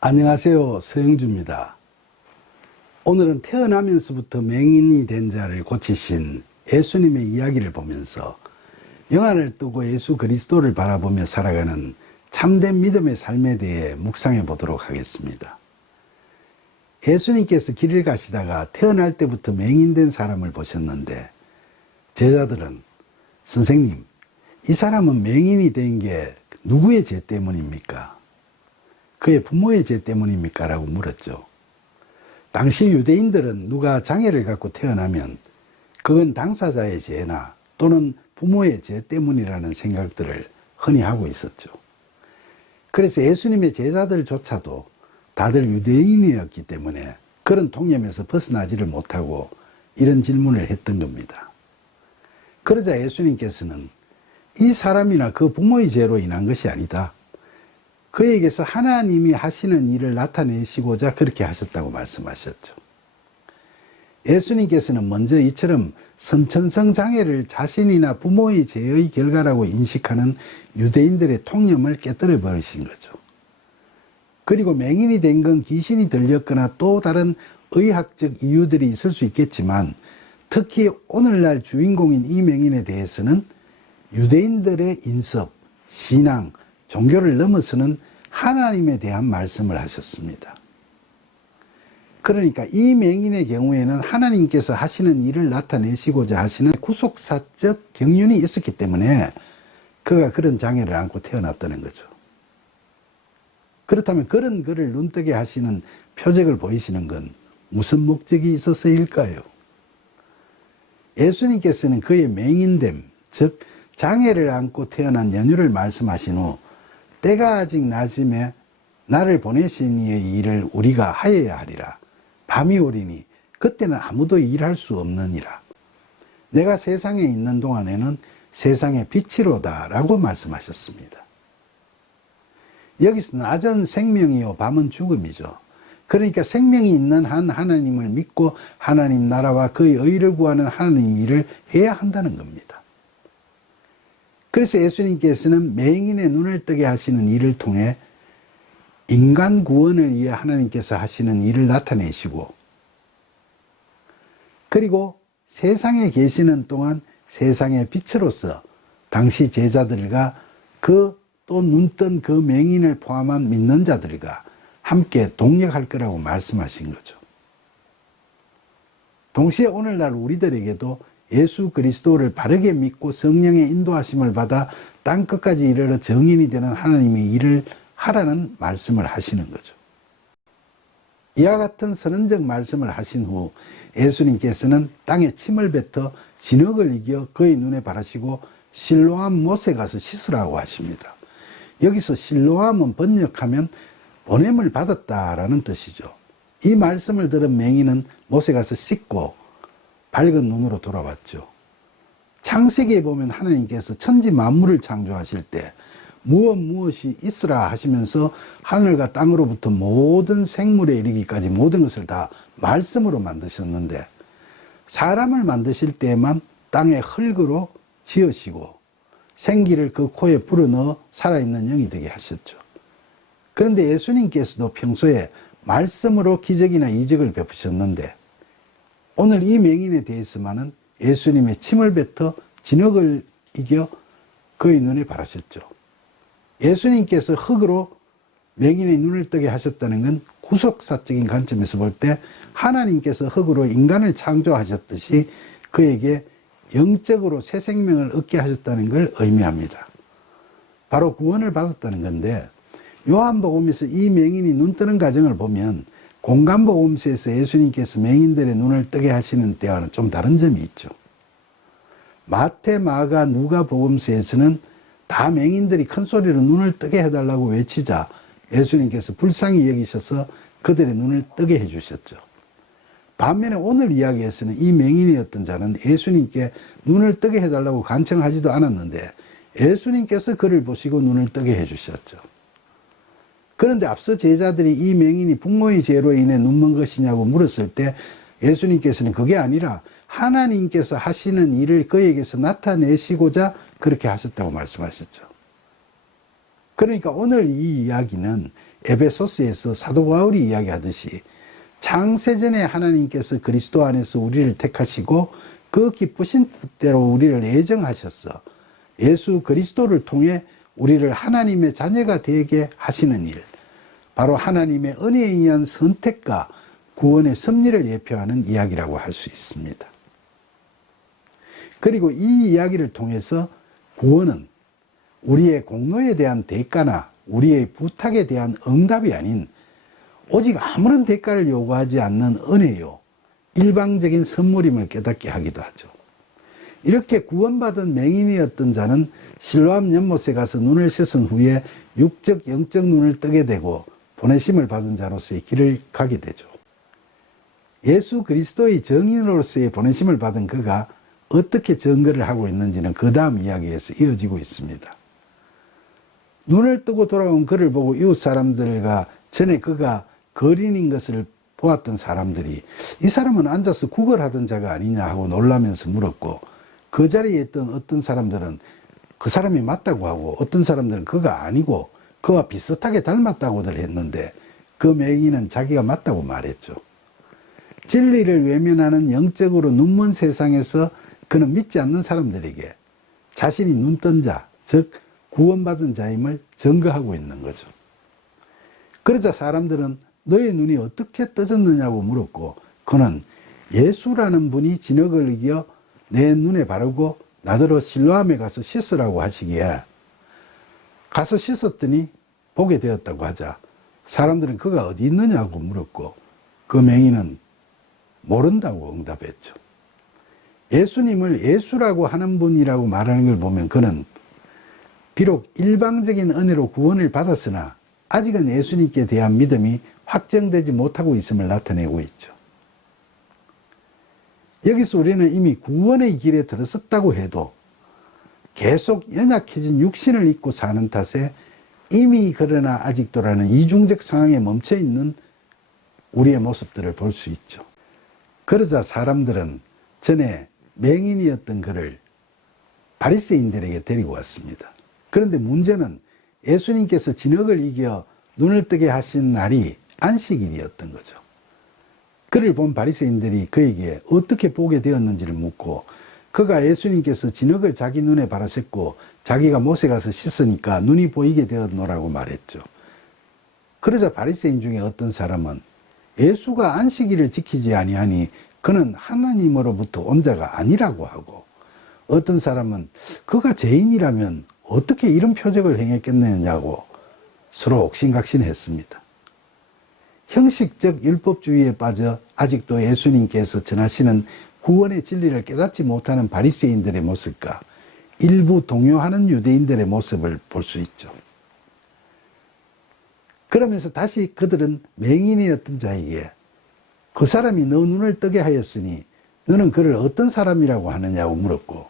안녕하세요. 서영주입니다. 오늘은 태어나면서부터 맹인이 된 자를 고치신 예수님의 이야기를 보면서 영안을 뜨고 예수 그리스도를 바라보며 살아가는 참된 믿음의 삶에 대해 묵상해 보도록 하겠습니다. 예수님께서 길을 가시다가 태어날 때부터 맹인된 사람을 보셨는데 제자들은 선생님, 이 사람은 맹인이 된 게 누구의 죄 때문입니까? 그의 부모의 죄 때문입니까? 라고 물었죠. 당시 유대인들은 누가 장애를 갖고 태어나면 그건 당사자의 죄나 또는 부모의 죄 때문이라는 생각들을 흔히 하고 있었죠. 그래서 예수님의 제자들조차도 다들 유대인이었기 때문에 그런 통념에서 벗어나지를 못하고 이런 질문을 했던 겁니다. 그러자 예수님께서는 이 사람이나 그 부모의 죄로 인한 것이 아니다. 그에게서 하나님이 하시는 일을 나타내시고자 그렇게 하셨다고 말씀하셨죠. 예수님께서는 먼저 이처럼 선천성 장애를 자신이나 부모의 죄의 결과라고 인식하는 유대인들의 통념을 깨뜨려 버리신 거죠. 그리고 맹인이 된 건 귀신이 들렸거나 또 다른 의학적 이유들이 있을 수 있겠지만 특히 오늘날 주인공인 이 맹인에 대해서는 유대인들의 인습, 신앙, 종교를 넘어서는 하나님에 대한 말씀을 하셨습니다. 그러니까 이 맹인의 경우에는 하나님께서 하시는 일을 나타내시고자 하시는 구속사적 경륜이 있었기 때문에 그가 그런 장애를 안고 태어났다는 거죠. 그렇다면 그런 그를 눈뜨게 하시는 표적을 보이시는 건 무슨 목적이 있어서일까요? 예수님께서는 그의 맹인됨, 즉 장애를 안고 태어난 연유를 말씀하신 후 때가 아직 낮음에 나를 보내신 이의 일을 우리가 하여야 하리라. 밤이 오리니 그때는 아무도 일할 수 없느니라. 내가 세상에 있는 동안에는 세상의 빛이로다 라고 말씀하셨습니다. 여기서 낮은 생명이요 밤은 죽음이죠. 그러니까 생명이 있는 한 하나님을 믿고 하나님 나라와 그의 의를 구하는 하나님 일을 해야 한다는 겁니다. 그래서 예수님께서는 맹인의 눈을 뜨게 하시는 일을 통해 인간 구원을 위해 하나님께서 하시는 일을 나타내시고 그리고 세상에 계시는 동안 세상의 빛으로서 당시 제자들과 그 또 눈뜬 그 맹인을 포함한 믿는 자들과 함께 동력할 거라고 말씀하신 거죠. 동시에 오늘날 우리들에게도 예수 그리스도를 바르게 믿고 성령의 인도하심을 받아 땅끝까지 이르러 정인이 되는 하나님의 일을 하라는 말씀을 하시는 거죠. 이와 같은 선언적 말씀을 하신 후 예수님께서는 땅에 침을 뱉어 진흙을 이겨 그의 눈에 바르시고 실로암 못에 가서 씻으라고 하십니다. 여기서 실로암은 번역하면 보냄을 받았다라는 뜻이죠. 이 말씀을 들은 맹인은 못에 가서 씻고 밝은 눈으로 돌아왔죠. 창세기에 보면 하나님께서 천지 만물을 창조하실 때 무엇이 있으라 하시면서 하늘과 땅으로부터 모든 생물에 이르기까지 모든 것을 다 말씀으로 만드셨는데 사람을 만드실 때에만 땅에 흙으로 지으시고 생기를 그 코에 불어넣어 살아있는 영이 되게 하셨죠. 그런데 예수님께서도 평소에 말씀으로 기적이나 이적을 베푸셨는데 오늘 이 맹인에 대해서만은 예수님의 침을 뱉어 진흙을 이겨 그의 눈에 바라셨죠. 예수님께서 흙으로 맹인의 눈을 뜨게 하셨다는 건 구속사적인 관점에서 볼 때 하나님께서 흙으로 인간을 창조하셨듯이 그에게 영적으로 새 생명을 얻게 하셨다는 걸 의미합니다. 바로 구원을 받았다는 건데 요한복음에서 이 맹인이 눈 뜨는 과정을 보면 공간복음서에서 예수님께서 맹인들의 눈을 뜨게 하시는 때와는 좀 다른 점이 있죠. 마태, 마가, 누가 복음서에서는 다 맹인들이 큰 소리로 눈을 뜨게 해달라고 외치자 예수님께서 불쌍히 여기셔서 그들의 눈을 뜨게 해주셨죠. 반면에 오늘 이야기에서는 이 맹인이었던 자는 예수님께 눈을 뜨게 해달라고 간청하지도 않았는데 예수님께서 그를 보시고 눈을 뜨게 해주셨죠. 그런데 앞서 제자들이 이 맹인이 부모의 죄로 인해 눈먼 것이냐고 물었을 때 예수님께서는 그게 아니라 하나님께서 하시는 일을 그에게서 나타내시고자 그렇게 하셨다고 말씀하셨죠. 그러니까 오늘 이 이야기는 에베소스에서 사도 바울이 이야기하듯이 창세전에 하나님께서 그리스도 안에서 우리를 택하시고 그 기쁘신 뜻대로 우리를 예정하셔서 예수 그리스도를 통해 우리를 하나님의 자녀가 되게 하시는 일, 바로 하나님의 은혜에 의한 선택과 구원의 섭리를 예표하는 이야기라고 할 수 있습니다. 그리고 이 이야기를 통해서 구원은 우리의 공로에 대한 대가나 우리의 부탁에 대한 응답이 아닌 오직 아무런 대가를 요구하지 않는 은혜요, 일방적인 선물임을 깨닫게 하기도 하죠. 이렇게 구원받은 맹인이었던 자는 실로암 연못에 가서 눈을 씻은 후에 육적 영적 눈을 뜨게 되고 보내심을 받은 자로서의 길을 가게 되죠. 예수 그리스도의 정인으로서의 보내심을 받은 그가 어떻게 증거를 하고 있는지는 그 다음 이야기에서 이어지고 있습니다. 눈을 뜨고 돌아온 그를 보고 이웃 사람들과 전에 그가 거린인 것을 보았던 사람들이 이 사람은 앉아서 구걸하던 자가 아니냐 하고 놀라면서 물었고, 그 자리에 있던 어떤 사람들은 그 사람이 맞다고 하고 어떤 사람들은 그가 아니고 그와 비슷하게 닮았다고들 했는데 그 맹인은 자기가 맞다고 말했죠. 진리를 외면하는 영적으로 눈먼 세상에서 그는 믿지 않는 사람들에게 자신이 눈뜬 자, 즉 구원받은 자임을 증거하고 있는 거죠. 그러자 사람들은 너의 눈이 어떻게 떠졌느냐고 물었고, 그는 예수라는 분이 진흙을 이겨 내 눈에 바르고 나더러 실로암에 가서 씻으라고 하시기에 가서 씻었더니 보게 되었다고 하자 사람들은 그가 어디 있느냐고 물었고, 그 맹인은 모른다고 응답했죠. 예수님을 예수라고 하는 분이라고 말하는 걸 보면 그는 비록 일방적인 은혜로 구원을 받았으나 아직은 예수님께 대한 믿음이 확정되지 못하고 있음을 나타내고 있죠. 여기서 우리는 이미 구원의 길에 들어섰다고 해도 계속 연약해진 육신을 입고 사는 탓에 이미 그러나 아직도라는 이중적 상황에 멈춰있는 우리의 모습들을 볼 수 있죠. 그러자 사람들은 전에 맹인이었던 그를 바리새인들에게 데리고 왔습니다. 그런데 문제는 예수님께서 진흙을 이겨 눈을 뜨게 하신 날이 안식일이었던 거죠. 그를 본 바리새인들이 그에게 어떻게 보게 되었는지를 묻고, 그가 예수님께서 진흙을 자기 눈에 바르셨고 자기가 못에 가서 씻으니까 눈이 보이게 되었노라고 말했죠. 그러자 바리새인 중에 어떤 사람은 예수가 안식일을 지키지 아니하니 그는 하나님으로부터 온 자가 아니라고 하고, 어떤 사람은 그가 죄인이라면 어떻게 이런 표적을 행했겠느냐고 서로 옥신각신했습니다. 형식적 율법주의에 빠져 아직도 예수님께서 전하시는 구원의 진리를 깨닫지 못하는 바리새인들의 모습과 일부 동요하는 유대인들의 모습을 볼 수 있죠. 그러면서 다시 그들은 맹인이었던 자에게 그 사람이 너 눈을 뜨게 하였으니 너는 그를 어떤 사람이라고 하느냐고 물었고,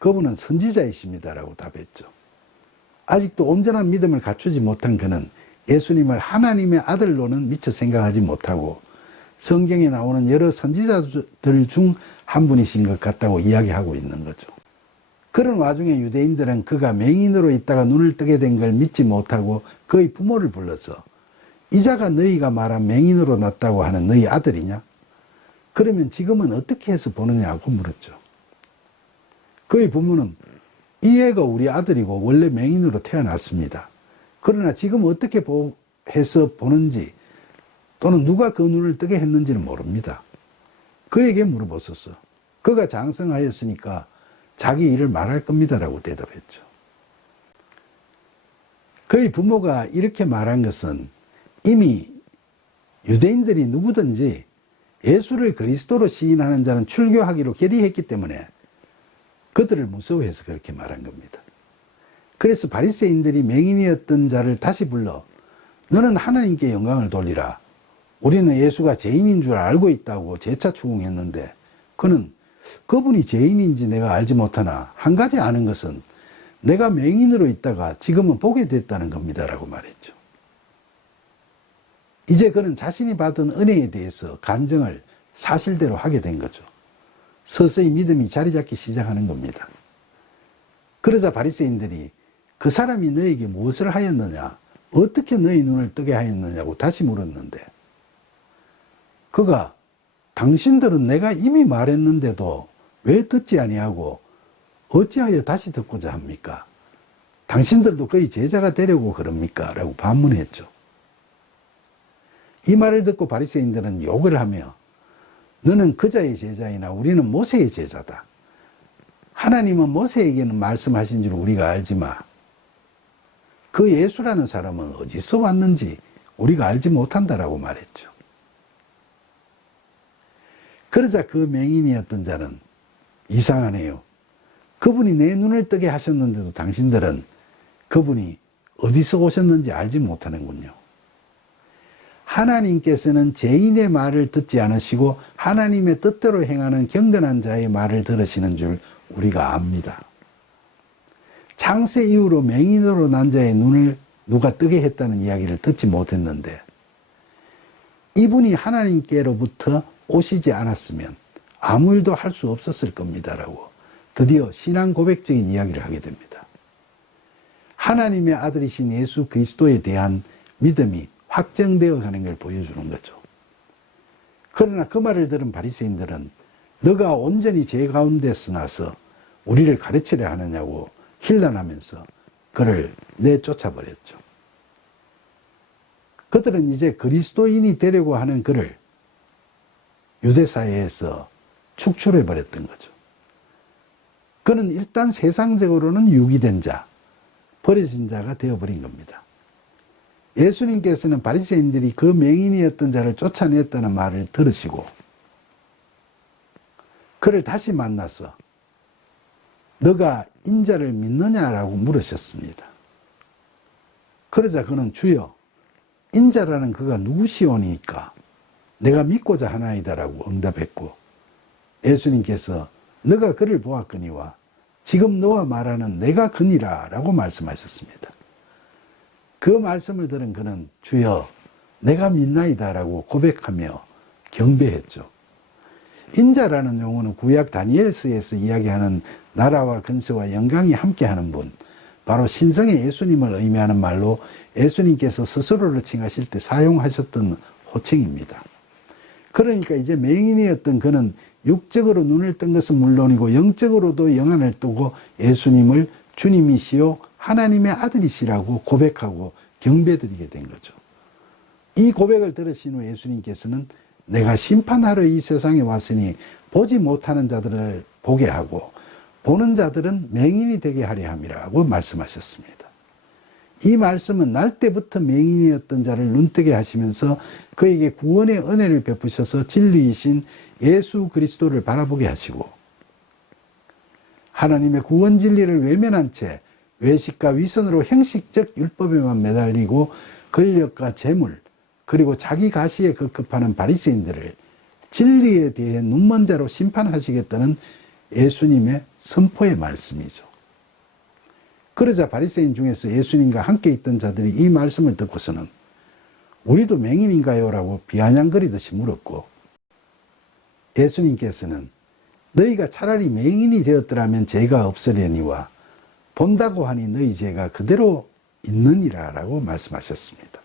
그분은 선지자이십니다라고 답했죠. 아직도 온전한 믿음을 갖추지 못한 그는 예수님을 하나님의 아들로는 미처 생각하지 못하고 성경에 나오는 여러 선지자들 중 한 분이신 것 같다고 이야기하고 있는 거죠. 그런 와중에 유대인들은 그가 맹인으로 있다가 눈을 뜨게 된 걸 믿지 못하고 그의 부모를 불러서 이자가 너희가 말한 맹인으로 났다고 하는 너희 아들이냐? 그러면 지금은 어떻게 해서 보느냐고 물었죠. 그의 부모는 이 애가 우리 아들이고 원래 맹인으로 태어났습니다. 그러나 지금 어떻게 해서 보는지 또는 누가 그 눈을 뜨게 했는지는 모릅니다. 그에게 물어보소서. 그가 장성하였으니까 자기 일을 말할 겁니다라고 대답했죠. 그의 부모가 이렇게 말한 것은 이미 유대인들이 누구든지 예수를 그리스도로 시인하는 자는 출교하기로 결의했기 때문에 그들을 무서워해서 그렇게 말한 겁니다. 그래서 바리새인들이 맹인이었던 자를 다시 불러 너는 하나님께 영광을 돌리라. 우리는 예수가 죄인인 줄 알고 있다고 재차 추궁했는데 그는 그분이 죄인인지 내가 알지 못하나 한 가지 아는 것은 내가 맹인으로 있다가 지금은 보게 됐다는 겁니다라고 말했죠. 이제 그는 자신이 받은 은혜에 대해서 간증을 사실대로 하게 된 거죠. 서서히 믿음이 자리 잡기 시작하는 겁니다. 그러자 바리새인들이 그 사람이 너에게 무엇을 하였느냐? 어떻게 너희 눈을 뜨게 하였느냐고 다시 물었는데, 그가 당신들은 내가 이미 말했는데도 왜 듣지 아니하고 어찌하여 다시 듣고자 합니까? 당신들도 그의 제자가 되려고 그럽니까? 라고 반문했죠. 이 말을 듣고 바리새인들은 욕을 하며, 너는 그자의 제자이나 우리는 모세의 제자다. 하나님은 모세에게는 말씀하신 줄 우리가 알지만 그 예수라는 사람은 어디서 왔는지 우리가 알지 못한다라고 말했죠. 그러자 그 맹인이었던 자는, 이상하네요. 그분이 내 눈을 뜨게 하셨는데도 당신들은 그분이 어디서 오셨는지 알지 못하는군요. 하나님께서는 죄인의 말을 듣지 않으시고 하나님의 뜻대로 행하는 경건한 자의 말을 들으시는 줄 우리가 압니다. 창세 이후로 맹인으로 난 자의 눈을 누가 뜨게 했다는 이야기를 듣지 못했는데, 이분이 하나님께로부터 오시지 않았으면 아무 일도 할 수 없었을 겁니다라고 드디어 신앙 고백적인 이야기를 하게 됩니다. 하나님의 아들이신 예수 그리스도에 대한 믿음이 확정되어 가는 걸 보여주는 거죠. 그러나 그 말을 들은 바리새인들은 너가 온전히 죄 가운데서 나서 우리를 가르치려 하느냐고 힐난하면서 그를 내쫓아버렸죠. 그들은 이제 그리스도인이 되려고 하는 그를 유대사회에서 축출해버렸던 거죠. 그는 일단 세상적으로는 유기된 자, 버려진 자가 되어버린 겁니다. 예수님께서는 바리새인들이 그 맹인이었던 자를 쫓아냈다는 말을 들으시고 그를 다시 만나서 너가 인자를 믿느냐라고 물으셨습니다. 그러자 그는 주여, 인자라는 그가 누구시오니까 내가 믿고자 하나이다라고 응답했고, 예수님께서 너가 그를 보았거니와 지금 너와 말하는 내가 그니라 라고 말씀하셨습니다. 그 말씀을 들은 그는 주여 내가 믿나이다 라고 고백하며 경배했죠. 인자라는 용어는 구약 다니엘서에서 이야기하는 나라와 근세와 영광이 함께하는 분, 바로 신성의 예수님을 의미하는 말로 예수님께서 스스로를 칭하실 때 사용하셨던 호칭입니다. 그러니까 이제 맹인이었던 그는 육적으로 눈을 뜬 것은 물론이고 영적으로도 영안을 뜨고 예수님을 주님이시요 하나님의 아들이시라고 고백하고 경배드리게 된 거죠. 이 고백을 들으신 후 예수님께서는 내가 심판하러 이 세상에 왔으니 보지 못하는 자들을 보게 하고 보는 자들은 맹인이 되게 하려 함이라고 말씀하셨습니다. 이 말씀은 날 때부터 맹인이었던 자를 눈뜨게 하시면서 그에게 구원의 은혜를 베푸셔서 진리이신 예수 그리스도를 바라보게 하시고 하나님의 구원 진리를 외면한 채 외식과 위선으로 형식적 율법에만 매달리고 권력과 재물 그리고 자기 가시에 급급하는 바리새인들을 진리에 대해 눈먼 자로 심판하시겠다는 예수님의 선포의 말씀이죠. 그러자 바리새인 중에서 예수님과 함께 있던 자들이 이 말씀을 듣고서는 우리도 맹인인가요? 라고 비아냥거리듯이 물었고, 예수님께서는 너희가 차라리 맹인이 되었더라면 죄가 없으려니와 본다고 하니 너희 죄가 그대로 있느니라 라고 말씀하셨습니다.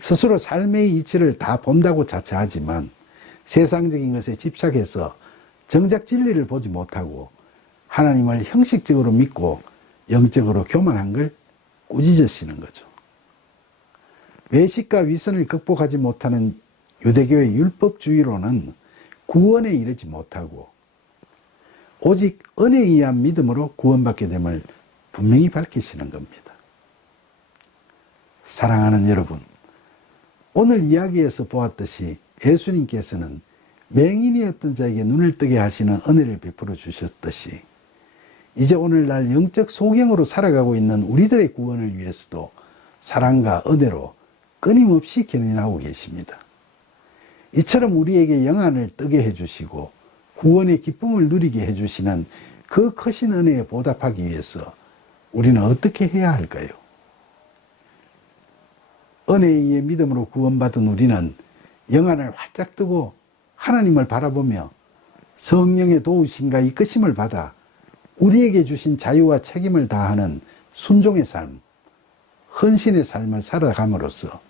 스스로 삶의 이치를 다 본다고 자처하지만 세상적인 것에 집착해서 정작 진리를 보지 못하고 하나님을 형식적으로 믿고 영적으로 교만한 걸 꾸짖으시는 거죠. 외식과 위선을 극복하지 못하는 유대교의 율법주의로는 구원에 이르지 못하고 오직 은혜에 의한 믿음으로 구원받게 됨을 분명히 밝히시는 겁니다. 사랑하는 여러분, 오늘 이야기에서 보았듯이 예수님께서는 맹인이었던 자에게 눈을 뜨게 하시는 은혜를 베풀어 주셨듯이 이제 오늘날 영적 소경으로 살아가고 있는 우리들의 구원을 위해서도 사랑과 은혜로 끊임없이 견인하고 계십니다. 이처럼 우리에게 영안을 뜨게 해주시고 구원의 기쁨을 누리게 해주시는 그 크신 은혜에 보답하기 위해서 우리는 어떻게 해야 할까요? 은혜에 의해 믿음으로 구원받은 우리는 영안을 활짝 뜨고 하나님을 바라보며 성령의 도우심과 이끄심을 받아 우리에게 주신 자유와 책임을 다하는 순종의 삶, 헌신의 삶을 살아감으로써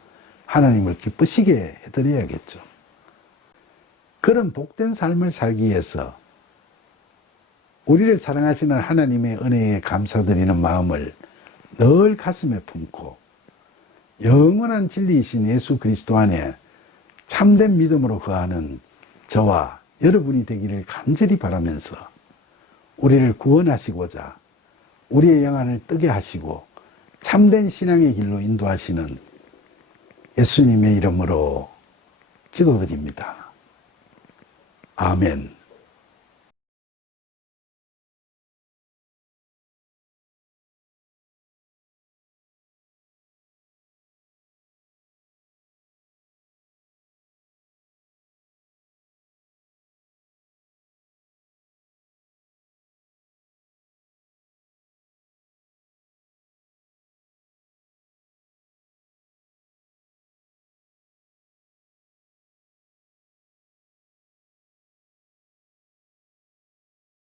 하나님을 기쁘시게 해드려야겠죠. 그런 복된 삶을 살기 위해서 우리를 사랑하시는 하나님의 은혜에 감사드리는 마음을 늘 가슴에 품고 영원한 진리이신 예수 그리스도 안에 참된 믿음으로 거하는 저와 여러분이 되기를 간절히 바라면서 우리를 구원하시고자 우리의 영안을 뜨게 하시고 참된 신앙의 길로 인도하시는 예수님의 이름으로 기도드립니다. 아멘.